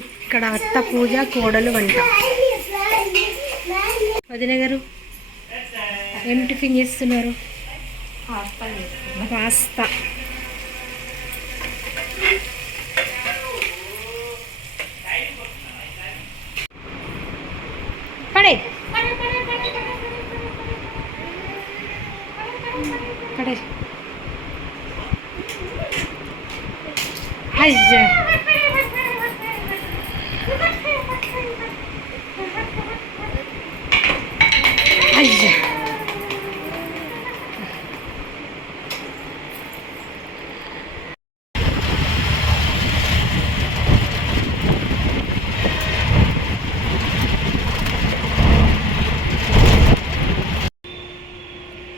ఇక్కడ అత్త పూజ కోడలు వంట. వదిన గారు ఏం టిఫిన్ చేస్తున్నారు? పాస్తా. పడే. పడే. అయ్యా అయ్యా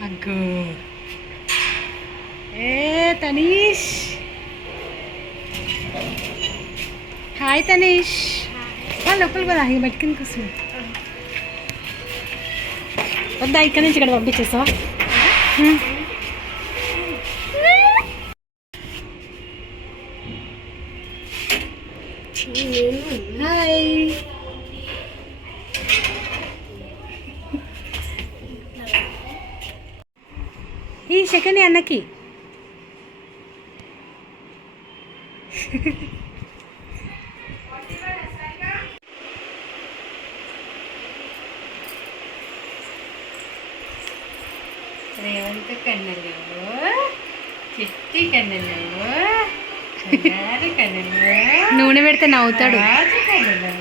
అగ్గో ఏ తనీష్ హాయ్ తనీష్ వాళ్ళ లోపల కదా ఇక బయటకి వస్తుంది వద్దా ఇక్కడి నుంచి ఇక్కడ పంపించేస్తావా. హాయ్ ఈ సెకండ్ అన్నకి. రేవంత్ కన్నెలు చిట్టి కన్నెలు నూనె పెడితే నవ్వుతాడు. రాజు కన్నెలు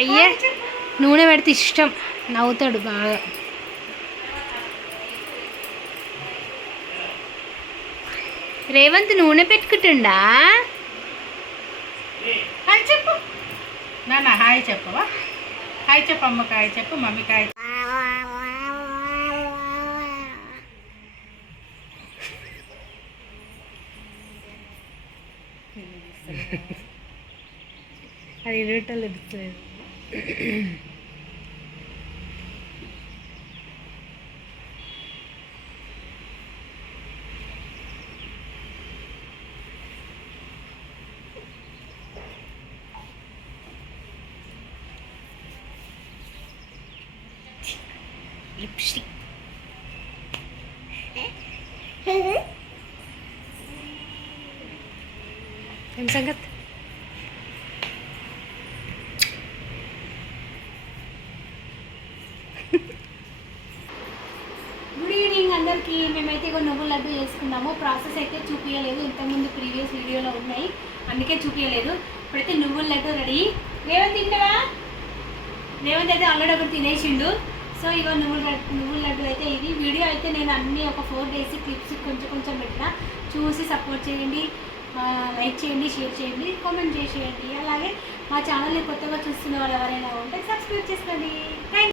అయ్యా నూనె పెడితే ఇష్టం. నవ్వుతాడు బాగా. రేవంత్ నూనె పెట్టుకుంటుండా? హాయ్ చెప్పు. నాన్న హాయ్ చెప్పవా? హాయ్ చెప్పు అమ్మకి హాయ్ చెప్పు మమ్మీకి హాయ్ అది ఇరవటలు ലിപ്സ്റ്റിക് സംഗത്ത് ఈవినింగ్ మేమైతే ఇక నువ్వుల లడ్డు చేసుకున్నాము. ప్రాసెస్ అయితే చూపించలేదు ఇంతకుముందు ప్రీవియస్ వీడియోలో ఉన్నాయి. అందుకే చూపించలేదు ఇప్పుడైతే నువ్వుల లడ్డు రెడీ. రేవంత్ తింటావా? రేవంత్ అయితే ఆల్రెడీ ఒకటి తినేసిండు. సో ఇక నువ్వుల నువ్వుల లడ్డు అయితే ఇది. వీడియో అయితే నేను అన్ని ఒక ఫోర్ డేస్ క్లిప్స్ కొంచెం కొంచెం పెట్టిన. చూసి సపోర్ట్ చేయండి. లైక్ చేయండి షేర్ చేయండి కామెంట్ చేసేయండి. అలాగే మా ఛానల్ని కొత్తగా చూస్తున్న వాళ్ళు ఎవరైనా ఉంటే సబ్స్క్రైబ్ చేసుకోండి. థ్యాంక్